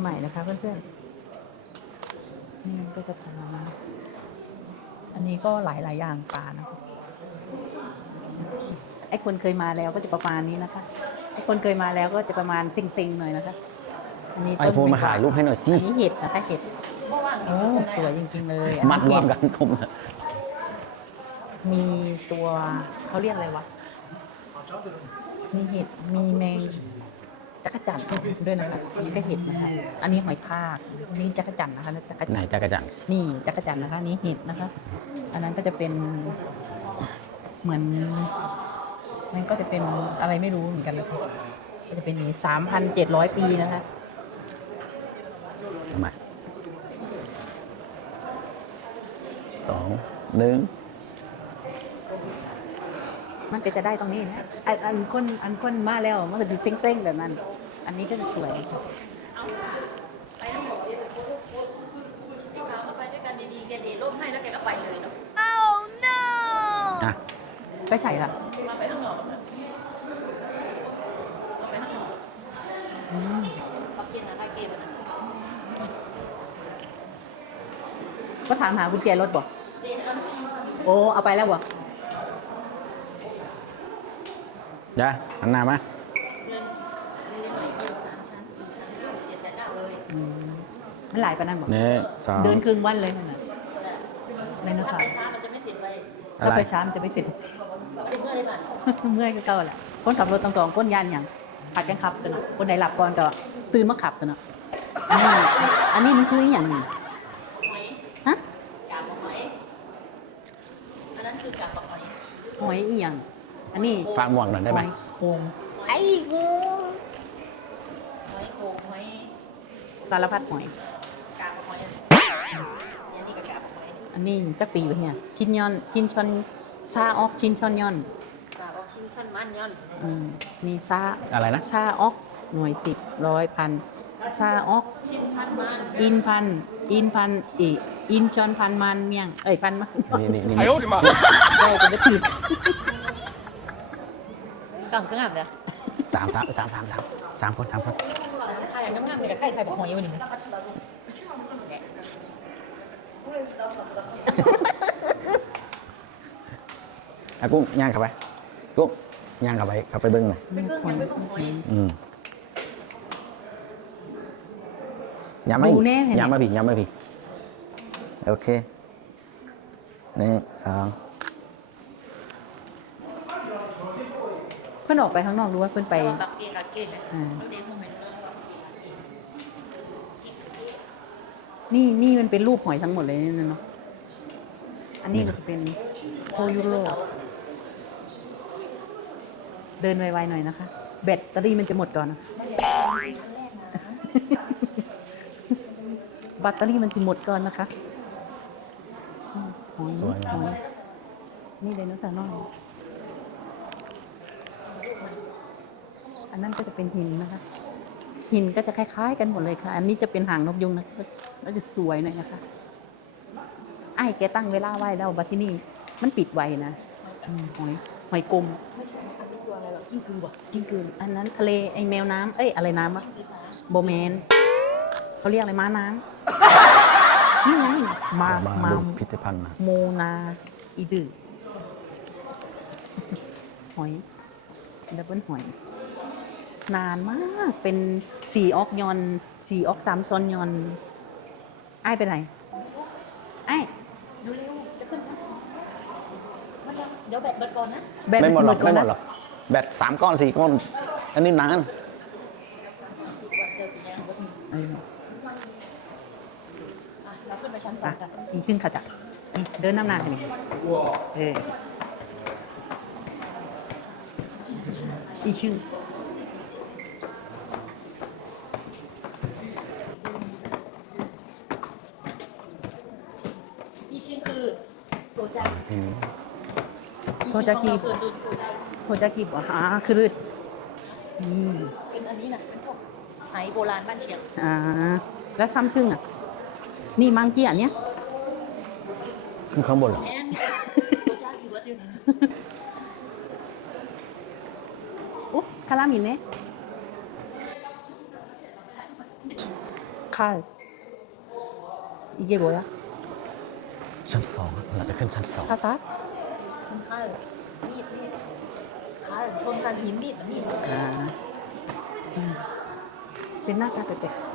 ใหม่นะคะเพื่อนๆ นี่มันก็จะประมาณนี้อันนี้ก็หลายหลายๆอย่างปลานะคะไอ้คนเคยมาแล้วก็จะประมาณนี้นะคะไอ้คนเคยมาแล้วก็จะประมาณติงๆหน่อยนะคะ อันนี้ไอโฟนมาถ่ายรูปให้หน่อยสิอันนี้เห็ดนะคะเห็ดโอ้สวยจริงๆเลยอันมัดนี้รวเห็มดกันกลมนะมีตัวเขาเรียกอะไรวะ มีเห็ดมีแมง จักรจันทร์ด้วยนะคะนี่ก็เห็ดนะคะ อันนี้หอยทากอันนี้จักรจันทร์นะคะจักรไหนจันทร์จักรจันทร์นี่จักรจันทร์นะคะนี่เห็ดนะคะ อันนั้นก็จะเป็นเหมือนมันก็จะเป็นอะไรไม่รู้เหมือนกันนะคะก็จะเป็นสามพันเจ็ดร้อยปีนะคะทำไมสองหนึ่ง มันก็จะได้ตรงนี้นะอันอันคนอันคนมาแล้วมันก็จะเซ้งๆแบบนั้น อันนี้ก็จะสวยพี่ฟ้าก็ไปด้วยกันดีๆแกดีร่มให้แล้วแกก็ไปเลยเนาะอะไปใส่ละมาไปข้างนอกนะเอาไปข้างนอกอืมปักเกณฑ์อะไรเกณฑ์นะก็ถามหากุญแจรถบอกเรียนแล้วโอ้ เอาไปแล้วบอก จ้ะหันหน้ามาเรียนเรียนหน่อยเรียนสามชั้นสี่ชั้นห้าเจ็ดแปดเก้เลยอืมมันหลายปานนั้นบอกหนึ่งสองเดินครึ่งวันเลยนั่นน่ะในนะถ้าคะไปช้ามันจะไม่เสร็จเลยอะถ้าไรไปช้ามันจะไม่เสร็จเป็นเมื่อยไรบ้างเมื่อยก็เก่าแหละคนขับรถตั้งสองคนยันอย่างผัดกันขับกันเนาะคนไหนหลับก่อนจะตื่นมาขับกันเนาะอันนี้อันนี้มันคืออหย่างหนึ่งหอยฮะกาบหอยอันนั้นคือกาบหอยหอยอีหยัง อันนี้ ฝากหมวกหน่อยได้ไหม หอยโคงไอ้โคง หอยโขงหอย สารพัดหอย กาบหอยเนี่ยนี่ก็กาบหอย อันนี้จักปีวะเนี่ย ชิ้นย้อน ชิ้นชอนซาออกชิ้นชอนย้อน กาบออกชิ้นชั้นมันย้อน อืมนี่ซา อะไรนะ ซาออกหน่วยสิบร้อยพันซาออก ชิ้นพันมัน อินพัน อินพันอีอินชอนพันมันเมียง เอ้ยพันมัน นี่นี่นี่ 哎呦我的妈！ ได้เป็นผิด กล่องเครื่องอาบเลยสามสามสามสามสามสามคนสามคนไข่น้ำงามเลยกับไข่ไทยบอกหอยอยู่นี่อะกุ้งย่างเข้าไปกุ้งย่างเข้าไปเข้าไปเบิ้งหน่อยไปเพิ่งยังไปเพิ่งหอยอืมย้ำไม่ดูแน่เห็นไหมย้ำมาพี่ย้ำมาพี่โอเคหนึ่งสอง พื่อนออกไปข้างนอกรู้ว่าเพื่อนไป บักเกะกะเกะนะอ่า เด็กพวกมันนี่นี่มันเป็นรูปหอยทั้งหมดเลยนี่เนาะ อันนี้ก็เป็นโคยูโร เดินไวๆหน่อยนะคะ แบตเตอรี่มันจะหมดก่อนนะ แบตเตอรี่มันจะหมดก่อนนะคะอืมหอยสวยหงามอยนี่เลยนะแต่น้อย นนั้นก็จะเป็นหินนะคะ หินก็จะคล้ายๆ กันหมดเลยค่ะ อันนี้จะเป็นหางนกยุงนะแล้วจะสวยหน่อยนะคะไอ้ายแกตั้งเวลาไว้แล้วบัดที่นี่มันปิดไว้นะอืมหอยหอยกลมไม่ใช่อันนี้ตัวอะไรแบบกิ้งกือบ่กิ้งกืออันนั้นทะเลไอแมวน้ำเอ้ยอะไรน้ำวะโบแมนเขาเรียกอะไรม้าน้ำนี่ไงมามามาดูพิพิธภัณฑ์มาโมนาอีดือหอยดับเบิลหอย นานมากเป็นสี่ออกยอนสี่ออกสามซอนยอนไอ้ายไปไหนไอ้ายดูเร็วจะขึ้นมันจะเดี๋ยวแบตเบิดก่อนนะแบตไม่หมดหรอกนไม่หมนะดหรอกแบตสามก้อนสี่ก้อน อันนี้นานสิบวันเดียวสิยังบ่ถึงเอออะเราขึ้นไปชั้นสออะงกันอีชึ่งค่ะจ้ะนี่เดินน้ำหนาค่ะนี่เอออีชึ่ง นี่ชื่อคือโกจัง อืม โทจากี คือจุดโกจัง โทจากีบอ่าคือรืดนี่ เป็นอันนี้นะเป็นพวกไหโบราณบ้านเชียง อ่าแล้วซ้ำชึ่งอ่ะ นี่มังกี้อันเนี้ย ขึ้นข้างบนเหรอ แม่นโกจังอยู่วัดเดียวนี้ อุ๊บคารามินเนี่ย 칼. 이게 뭐야? ชั้นสองเราจะขึ้นชั้นสองข้าตัดข้ามีดมีดข้าคนกันหินมีดมีดเป็นหน้าตาเด็กๆ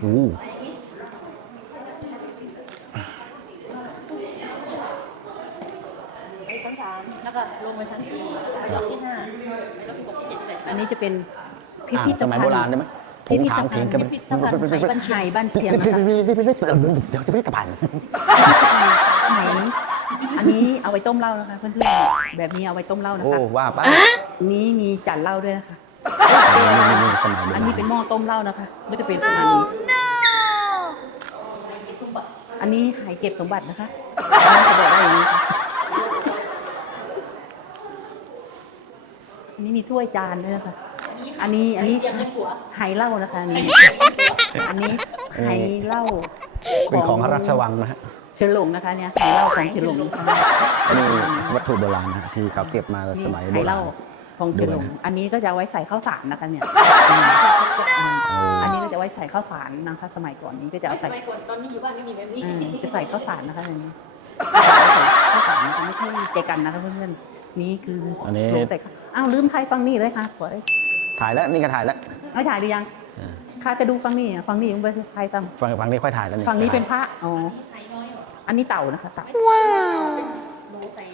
โอ้ชั้นสามแล้วก็ลงมาชั้นสี่ไปที่ห้าแล้วก็ที่หกที่เจ็ดอันนี้จะเป็นพิพิธภัณฑ์สมัยโบราณได้ไหม ผพิมพิธถามภัเพียณงฑ์กันพิพิธภัณฑ์ไหบ้านเชียงไห่บ้านเชียงนะคะเดี๋ยวจะไม่ตะบันไหนอันนี้เอาไว้ต้มเหล้านะคะเพื่อนๆ แบบนี้เอาไว้ต้มเหล้านะโอ้คะว่าไปอันนี้มีจันเหล้าด้วยนะคะนี่สมัยโบราณอันนี้เป็นหม้อต้มเหล้านะคะก็จะเป็นประมาณนี้อันนี้หายเก็บสมบัตินะคะอันนี้จะบอกได้อย่างนี้ค่ะอันนี้มีถ้วยจานด้วยนะคะ อันนี้อันนี้เสียงเงินหัวไหเหล้านะคะอันนี้อันนี้ไหเหล้าเป็นของพระราชวังนะฮะเชิญหลงนะคะเนี่ยไหเหล้าของเชิญหลงนะคะนี่วัตถุโบราณนะฮะที่เขาเก็บมาสมัยไหโบราเหล้าณของเชิญหลงด้วยนะอันนี้ก็จะเอาไว้ใส่ข้าวสารนะคะเนี่ยอันนี้ก็จะไว้ใส่ข้าวสารนะคะสมัยก่อนนี้ก็จะเอาสใส่มัยก่อนตอนนี้อยู่บ้านไม่มีแบบนี้อ่าจะใส่ข้าวสารนะคะอันนี้ข้าวสารนะคะไม่ใช่ใจกันนะคะเพื่อนๆนี่คืออนนี้ลงใส่ข้าวอ้าวลืมไทยฟังนี่เลยค่ะขอเลย ถ่ายแล้วนี่ก็ถ่ายแล้วไม่ถ่ายหรือยังอ่าข้าจะดูฟังนี่อะฟังนี่มันเป็นไทยตั้มฝั่งฝั่งนี้ค่อยถ่ายแล้วฝั่งนี้เป็นพระอ๋อไทยน้อยหรออันนี้เต่านะคะเต่าว้าวหนูใส่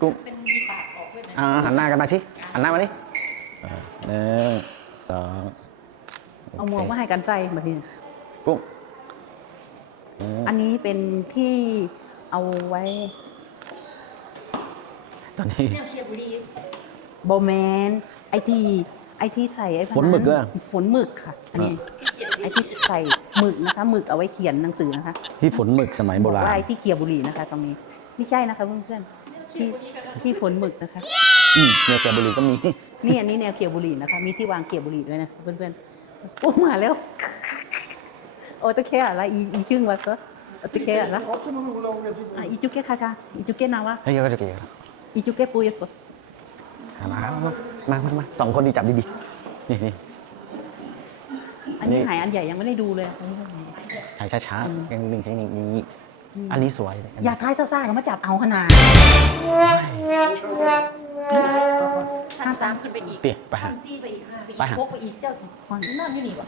กุ้งเป็นมีปากออกด้วยนะอ่าหันหน้ากันมาชิหันหน้ามานี่อ่าหนึ่งสองโเอาหมวกมาให้กันใส่แบบนี้กุ้งอืมอันนี้เป็นที่เอาไว้ ตอนนี้แนวเคลียร์บุรีโบแมนไอที่ ไอที่ใส่ไอ้พวฝนหมึกเหรอฝนหมึกค่ะ อันนี้ ไอที่ใส่หมึกนะคะหมึกเอาไว้เขียนหนังสือนะคะที่ฝนหมึกสมัยโบราณว่าไอ้ที่เขียบุหรี่นะคะ ตรงนี้ไม่ใช่นะคะเพื่อนๆที่ที่ฝนหมึกนะคะอืมเนี่ยแกบุรีก็มีนี่อันนี้แนวเขียบุหรี่นะคะ มีที่วางเขียบุหรี่ด้วยนะคะเพื่อนๆโอ้มาแล้วโอ้ตะเคอะไรอีอีชึ่งวะเซอตะเคอะไรอะอีจุกเกะค่ะค่ะอีจุกเกะนาวะเฮ้ยเดี๋ยวเดี๋ยวเดี๋ยวอีจุกเกะปุยสมามา มามามาสองคนดีจับดีๆนี่นี่อันนี้นี่หายอันใหญ่ยังไม่ได้ดูเลยถ่ายช้าๆอย่างหนึ่งอย่างนี้ อันนี้สวยเลยอยากทายซ่าๆก็มาจับเอาขนาดชั้นสามขึ้นไปอีกเปียกไปหาชั้นสี่ไปอีกห้าไปอีกไปหา หกไปอีกเจ้าจินอนอยู่นี่วะ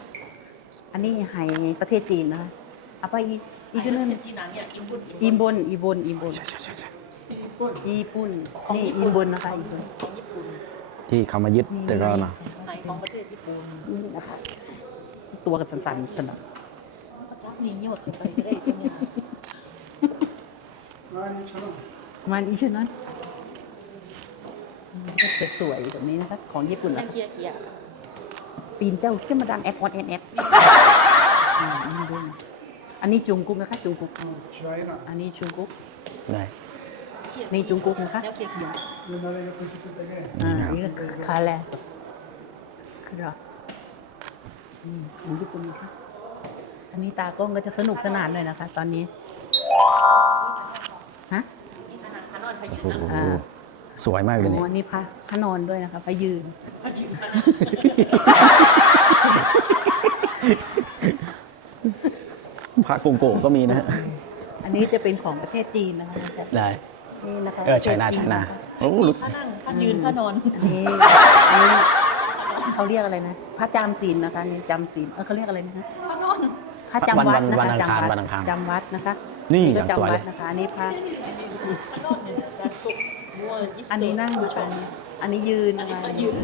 อันนี้หายประเทศจีนนะคะเอาไปอีอีกไอ้นึงเป็นจีนังเนี่ยกินบุญอินบนอีบนอีบนใช่ใช่ใช่ใช่อีปุ่นนี่อินบนนะคะอีบนของญี่ปุ่น ที่เขามายึดแต่ก็นะไหนของประเทศญี่ปุ่นนี่นะคะ ตัวกับสันๆสนับก็จับหนีหยดขึ้นไปก็ได้ตัวเนี้ยประมาณอีเช่นนั้นอืมก็สวยๆแบบนี้นะคะของญี่ปุ่นแนนะวคะเคลียร์เคลียร์ปีนเจ้าขึ้นมาดังแอดออนแอดแอดอ่าอินบนอันนี้จุงกุ๊กนะคะจุงกุ๊กอันนี้จุงกุ๊กได้ นี่จุงกุ๊กนะคะแนวเคลียร์เคลียร์อ่านี่ก็คือคาแลสครอสอืมของญี่ปุ่นนะคะอันนี้ตากล้องก็จะสนุกสนานเลยนะคะ ตอนนี้ฮะนี่ทหารพานอนพยืนโอ้นะโหอ่า สวยมากเลยโอ้เนี่ยอันนี้พระพระนอนด้วยนะคะพระยืนพยืนพระโกโก้ก็มีนะฮะ อันนี้จะเป็นของประเทศจีนนะคะ ได้ นี่นะคะเออไชน่าไชน่าโอ้ลุกพานั่งพายืนพานอนอันนี้อันนี้เขาเรียกอะไรนะพระจำศีลนะคะนี่จำศีลเออเขาเรียกอะไรนะพานอนพระจำวัดนะวันคะอังคารจำวัดวันอังคารจำวัดนะคะ นี่ก็อย่างสวยจำเลวัดยนะคะอันนี้พระพานอนเนี่ยจะสุกมัวอิสอันนี้นั่งอยู่ตรงอันนี้ยืนนะคะอันนี้ยืน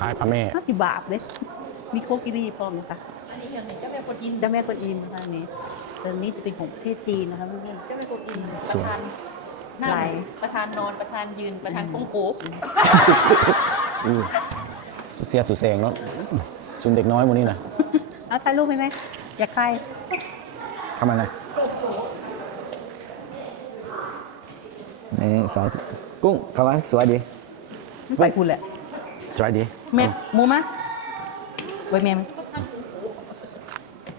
พระพระแม่น่าจิบาปเลยมีโคกิรีพร้อมนะคะอันนี้อย่างหนึ่งเจ้าแม่กวนอิมเจ้าแม่กวนอิมนะคะอันนี้ ตอนนี้จะเป็นของประเทศจีนนะคะเพื่อน เจ้าแม่กวนอิมประธานนั่งลายประธานนอนประธานยืนประธานโค้งโก้อู้สุเสียสุเซงเนาะซุมเด็กน้อยหมดนี่นะๆเอาถ่ายรูปไหมไหมอยากใครเข้ามาเลยนี่สองกุ้งเข้ามาสวยดี ไม่ไปคุณแหละ สวยดีแม่มูมะไว้แม่ไหม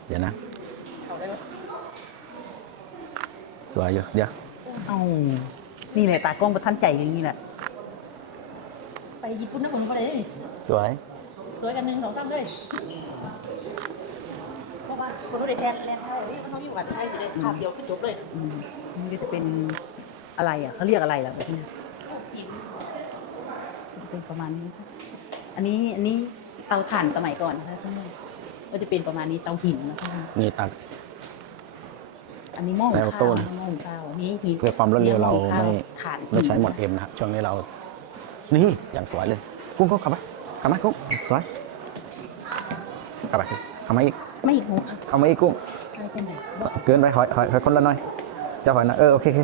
เดี๋ยวนะ เขาได้ว่า สวยอยู่เดี๋ยวเอ้านี่แหละตากล้องประทันใจอย่างนี้แหละไปญี่ปุ่นนะผมก็เลยสวย สวยกันหนึ่งสองสามเลยเพราะว่าคนรู้ได้แทนแรงไทยนี่มันต้องอยู่กันไทยสิเลยภาพเดียวขึ้นจบเลยอืมนี่ก็จะเป็นอะไรอะเขาเรียกอะไรล่ะแบบนี้หินจะเป็นประมาณนี้ค่ะอันนี้อันนี้เตาถ่านสมัยก่อนนะคะท่านก็จะเป็นประมาณนี้เตาหินนะคะนี่ตัก อันนี้หม้อหุงแล้วข้าต้วนหม้อหุงข้าวอันนี้หินเพื่อความรวดเร็วเราหข้ไม่ถ่านหินไม่ใช้หมดเอ็มนะครับช่วงนี้เรา นี่อย่างสวยเลย กุ้งก็ขับไปขับมากุ้งสวยขับไปขับมาอีกไม่อีกหมูขับมาอีกกุ้งอะไรกันไหนเกินไปหอยหอยหอยคนละหน่อยเจะหอยนะเออโอเคโอเค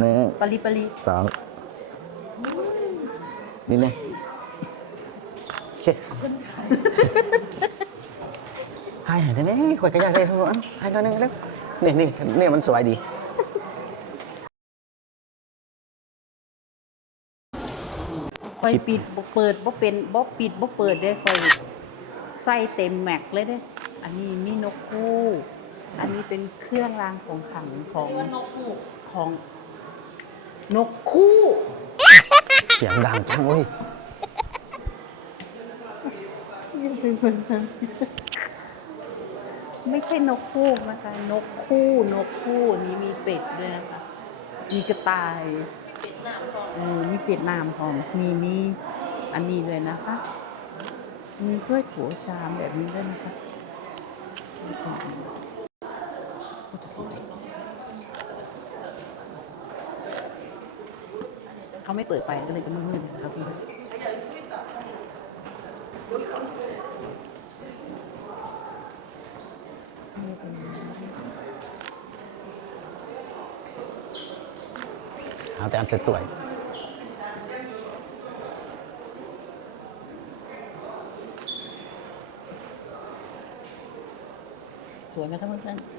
หนึ่งปริปริสองนิดนึงโอเคให้หายได้ไหมขวดกระยาได้ทุกคนให้ตัวหนึงเร็ว นี่นี่นี่มันสวยดี คอยปิดบ่เปิดบ่เป็นบ่ปิดบ่เปิดเด้คอยใส่เต็มแม็กเลยเด้อันนี้มีนกคู่ อันนี้เป็นเครื่องรางของขลังของเรียกว่านกคู่ของนกคู่ เสียงดังจังเว้ย ไม่ใช่นกคู่นะคะ นกคู่นกคู่นี้มีเป็ดด้วยนะคะ มีกระต่ายเป็นหน้าก่ออมีเป็ดน้ำของนี่มีอันนี้เลยนะคะ มีถ้วยโถชามแบบนี้ด้วยนะคะก็จะสวยเขาไม่เปิดไฟก็เลยจะมืดๆนะครับพี่ เอาแต่อันสวยสวยไหมครับเพื่อนๆ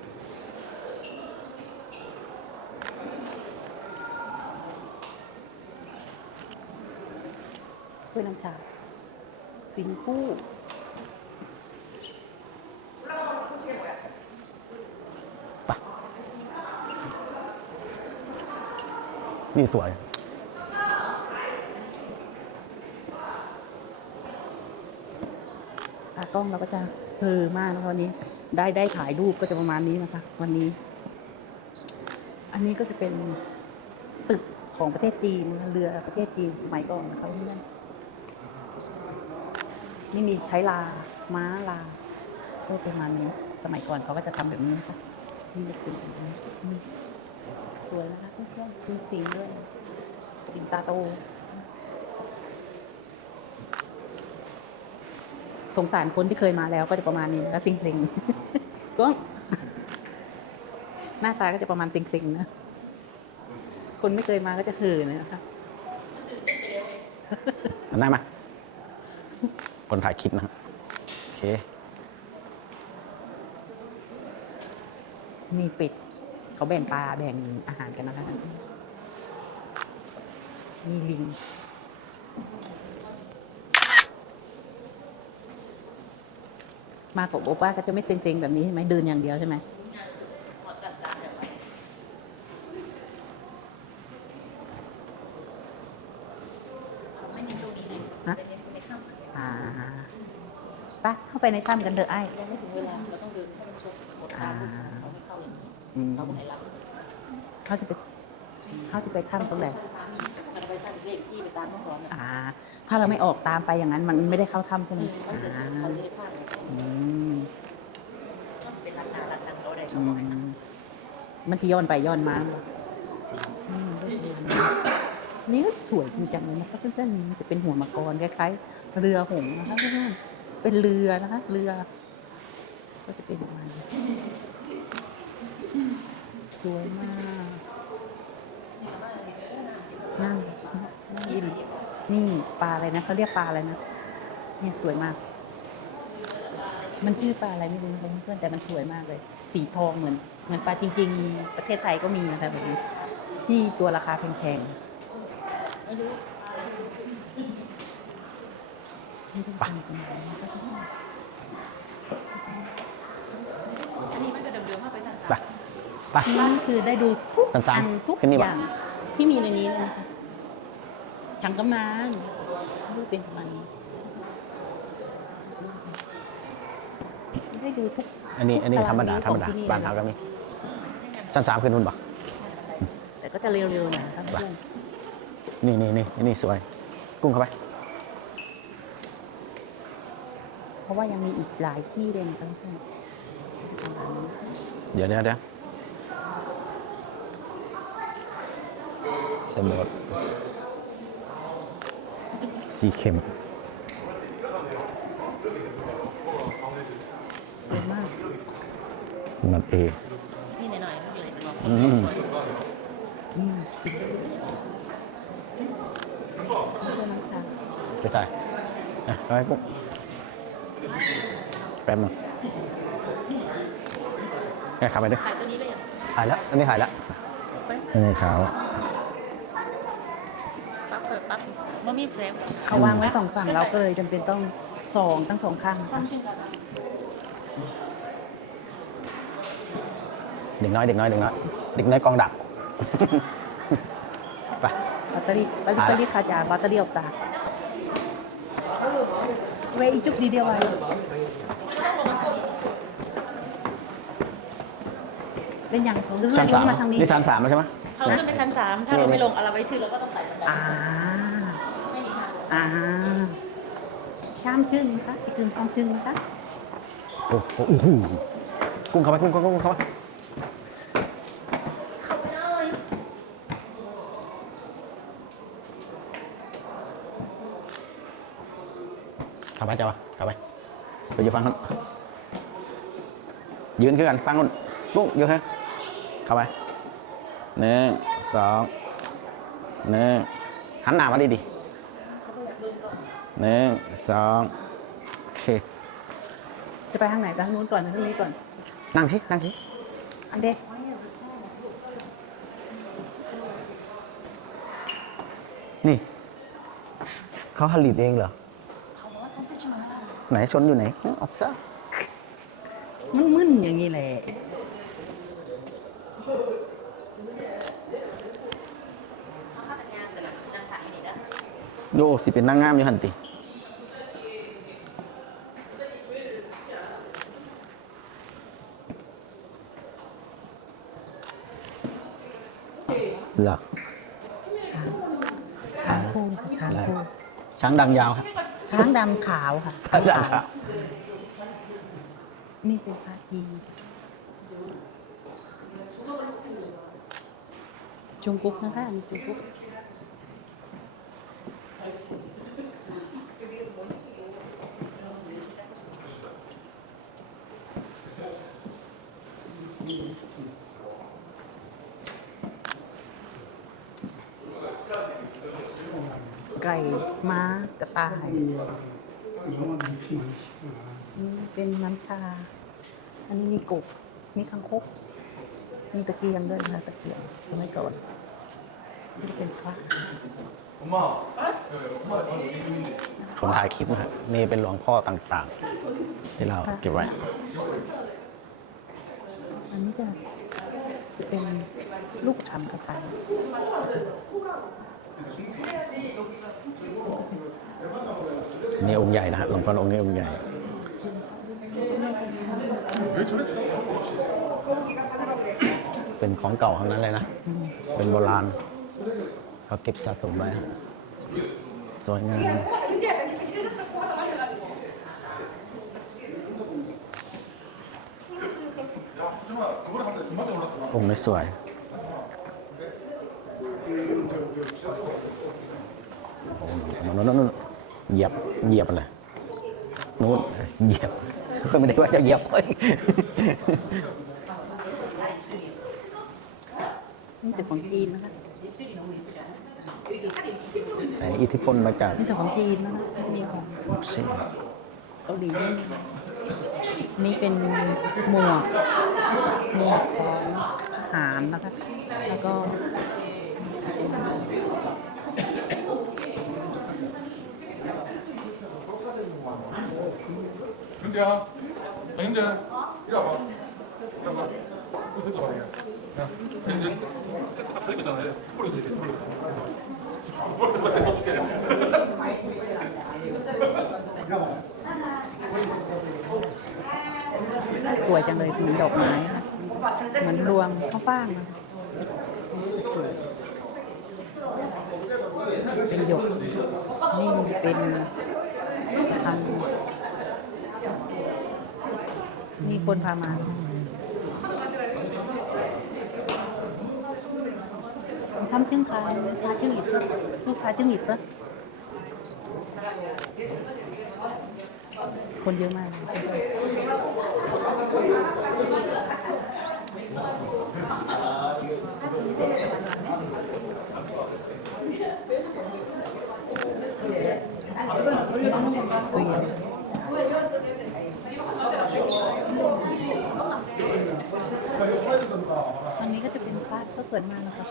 ถ้วยน้ำชาสิงคู่ นี่สวย ตากล้องเราก็จะเพอมากนะคะวันนี้ ได้ได้ถ่ายรูปก็จะประมาณนี้นะคะ วันนี้ อันนี้ก็จะเป็นตึกของประเทศจีนเรือประเทศจีนสมัยก่อนนะคะเพื่อนนี่มีใช้ลา ม้าลาก็ประมาณนี้ สมัยก่อนเขาก็จะทำแบบนี้นะคะนี่จะเป็นแบบนี้ สวยนะคะเพื่อนๆมีสิงห์ด้วยสิงห์ตาโตสงสารคนที่เคยมาแล้วก็จะประมาณนี้นะคะซิงซิงก็หน้าตาก็จะประมาณซิงซิงนะ คนไม่เคยมาก็จะเห่อเลยนะคะมันได้มา คนถ่ายคลิปนะครับโอเค มีเป็ด เขาแบ่งปลาแบ่งอาหารกันนะคะมีลิงมากับโอป้าก็จะไม่เซ็งๆแบบนี้ใช่ไหมเดินอย่างเดียวใช่ไหมหอดจัดจานแบบนี้ไม่เน้นตรงนี้ไงฮะไม่เน้นตรงในถ้ำอ่าไปเข้าไปในถ้ำกันเถอะไอ้ยังไม่ถึงเวลาเราต้องเดินให้มันชมหมดทาง ผู้ชายเขาไม่เข้าอย่างนี้อืมเขาไม่ให้รับเขาจะไปเขาจะไปถ้ำตรงไหนมันไปสั่งเลขซี่ไปตามเขาสอนอะอ่า ถ้าเราไม่ออกตามไปอย่างนั้น มันไม่ได้เข้าถ้ำใช่ไหมเขาจะอ่าเขาจะได้ภาพเลยอืมเขาจะเป็นร้านนาร้านนังเขาได้เขาอืบอกให้มมันที่ย้อนไปย้อนมาอืมนี่ก็สวยจริงจังเลยนะคะเพื่อนๆมันจะเป็นหัวมังกรคล้ายๆเรือหงส์นะคะเพื่อนๆเป็นเรือนะคะ เรือ ก็จะเป็นประมาณนี้ส วยมากนั่งนั่งดินนี่ปลาอะไรนะเขาเรียกปลาอะไรนะ เนี่ยสวยมาก มันชื่อปลาอะไรไม่รู้นะเพื่อนๆแต่มันสวยมากเลย สีทองเหมือนเหมือนปลาจริง ๆ ประเทศไทยก็มีนะคะแบบนี้ที่ตัวราคาแพงๆป ไปนี่คือได้ดูทุกสันสามอันทุกขึ้นนี่อวะย่างที่มีในนี้เลยนะคะชังกำนานรูปเป็นประมาณนี้ได้ดูทุกอันนี้อันนี้ธรรมดาธรรมดาของที่นี่บ้านเขาก็มีชั้นสามขึ้นนู่นบ่แต่ก็จะเร็วๆหน่อยนะครับไปนี่นี่นี่นี่สวย กุ้งเข้าไป เพราะว่ายังมีอีกหลายที่เลยนะครับเพื่อนประมาณนี้เดี๋ยวเดี๋ยว เดี๋ยวสมดสีเข็มสวยมากนัดเอนี่หน่อยๆไม่เป็นไรจะบอกอืมอืมสีนี่คือน้ำชาไปใส่อะเอาไปกุ้งแป๊บหนึงแกขับไปด้วยขายตัวนี้เลยอะถ่ายแล้วอันนี้ถ่ายแล้วอันนี้ขาว ปั๊บเปิดปั๊ บมันมีแฟลชเขาวางไว้สองฝั่งเราก็เลยจำเป็นต้องสองทั้งสองข้างนะคะเด็กน้อยเด็กน้อยเด็กน้อยเด็กน้อยกองดับไปแบตเตอรี่แบตเตอรี่ขาดยาแบตเตอรี่ออกตาเวอีจุกดีเดียวไว้เป็นอย่างเลื่อชั้นนลสางมมาทางนี้นี่ชั้นสามแล้วใช่ไหมเราขึ้นไปชั้นสามถ้าเราไม่ลงเอาเราไว้ที่เราก็ต้องไต่บันได อ่าไม่มีทาง อ่าชามชื่นนะคะจะกึมชามชื่นนะคะโอ้โหกุ้งเข้าไปกุ้งกุ้งกุ้งเข้าไปเข้าไปเลยเข้าไปเจ้าเข้าไปไปอยู่ฟังนู้นยืนขึ้นกันฟังนู้นกุ้งยืนขึ้นเข้าไปหนึ่งสองหนึ่งหันหน้ามาดีดี หนึ่งสองโอเค จะไปทางไหนไปทางนู้นก่อนหรือทางนี้ก่อน นั่งสินั่งสิอันเด็กนี่ เขาผลิตเองเหรอ เขาบอกว่าส้มตำมาไหนชนอยู่ไหนเอ้ยออกซะมันมึนอย่างนี้แหละเขาทำงานเสร็จแล้วฉันนั่งถ่ายอยู่นี่นะโยสิเป็นนางงามอยู่หันติ เหรอช้างช้างคู่ค่ะช้างคู่ช้างดำยาวครับช้างดำขาวค่ะช้างดำครับนี่เป็นพระจีนจุงกุ๊กนะคะอันนี้จุงกุ๊ก ไก่ม้ากระต่าย นี่เป็นน้ำชา อันนี้มีกบ มีคังคก มีตะเกียงด้วยนะตะเกียงสมัยก่อนนี่เป็นพระผมถ่ายคลิปนะครับนี่เป็นหลวงพ่อต่างๆ ที่เราเก็บไว้ อันนี้จะจะเป็นลูกคำกระชาย นี่องค์ใหญ่นะฮะหลวงพ่อองค์นี้องค์ใหญ่เป็นของเก่าทั้งนั้นเลยนะ เป็นโบราณ เขาเก็บสะสมไว้สวยงามองค์ไม่สวย โอ้โหนู้นนู้นนู้นเหยียบ เหยียบอะไรนู้นเหยียบก็ไม่ได้ว่า จะเหยียบค่อยนี่แต่ของจีนนะคะอิทธิพลมาจากนี่แต่ของจีนนะะมีของเกาหลีนี่เป็นหมวกหมวกของทหารนะคะแล้วก็เดี๋ยว 현재, 이리 와봐. 이리 와봐. 이거 됐어, 말이야. 야, 현재 딱 서 있잖아. 폴리스 이렇게 폴리스. 벌써 벌써 어떻게 해? วยจังเลยเหมือนดอกไม้ค่ะเหมือนรวงข้าวฟ่างอะสวยเป็นหยก นี่เป็น คนพามาซ้ำจึงคาคาจึงอีกลูกค้าจึงอีกซะคนเยอะมากคุยนอันนี้ก็จะเป็นพระก็ สวยมากนะคะ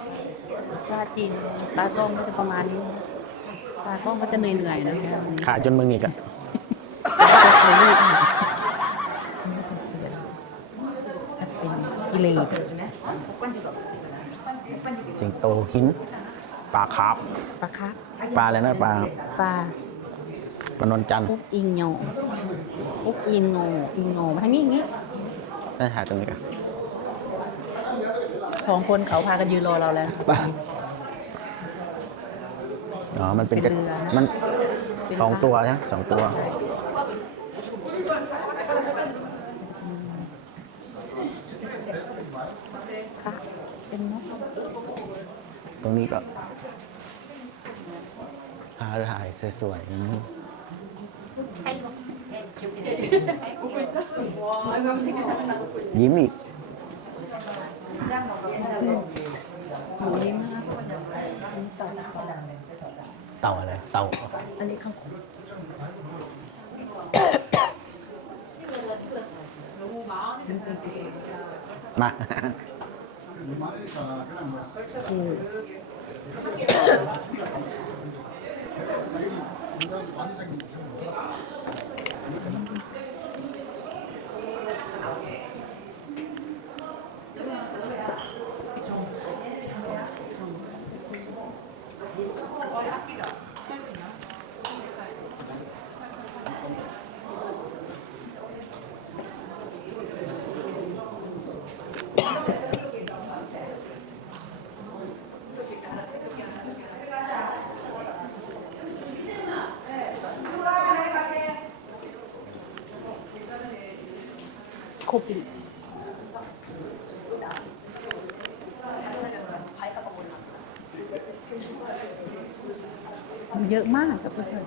พระจีนตากล้องก็จะประมาณนี้นะตากล้องก็จะเหนื่อยๆนะคะวันนี้ขาจนมึงอีกอะจะถ่ายรูปค่ะอันนี้เป็นเสืออาจจะเป็นกิเลสสิงโตหิน ปลาคาร์ฟปลาคับปลาอะไรนะปลาปลาปลานนจันทร์ปุ๊บอิงโยปุ๊บอินโงอิงโงมาทางนี้อย่างนี้ได้ถ่ายตรงนี้กัน สองคนเขาพากันยืนรอเราแล้วปลาอ๋อ มันเป็นกระเป็นเรือนะมันเป็นสองปลาตัวใช่ไหมสองตัวปลาเป็นนกตรงนี้ก็หาถ่ายสวยๆอืมยิ้มอีก หมูยิ้มนะ เต่าอะไร เต่า อันนี้ข้างคกมา คติเยอะมากครับเพื่อน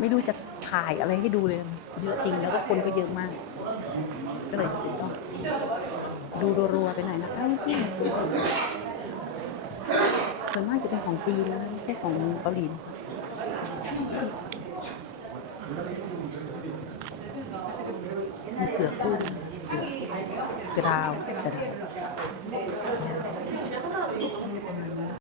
ไม่รู้จะถ่ายอะไรให้ดูเลยเยอะจริงแล้วก็คนก็เยอะมาก ก็เลยต้องดูรัวๆไปหน่อยนะคะส่วนมากจะเป็นของจีนนะไม่ใช่ของเกาหลีมีเสือคู่ เสือเสือ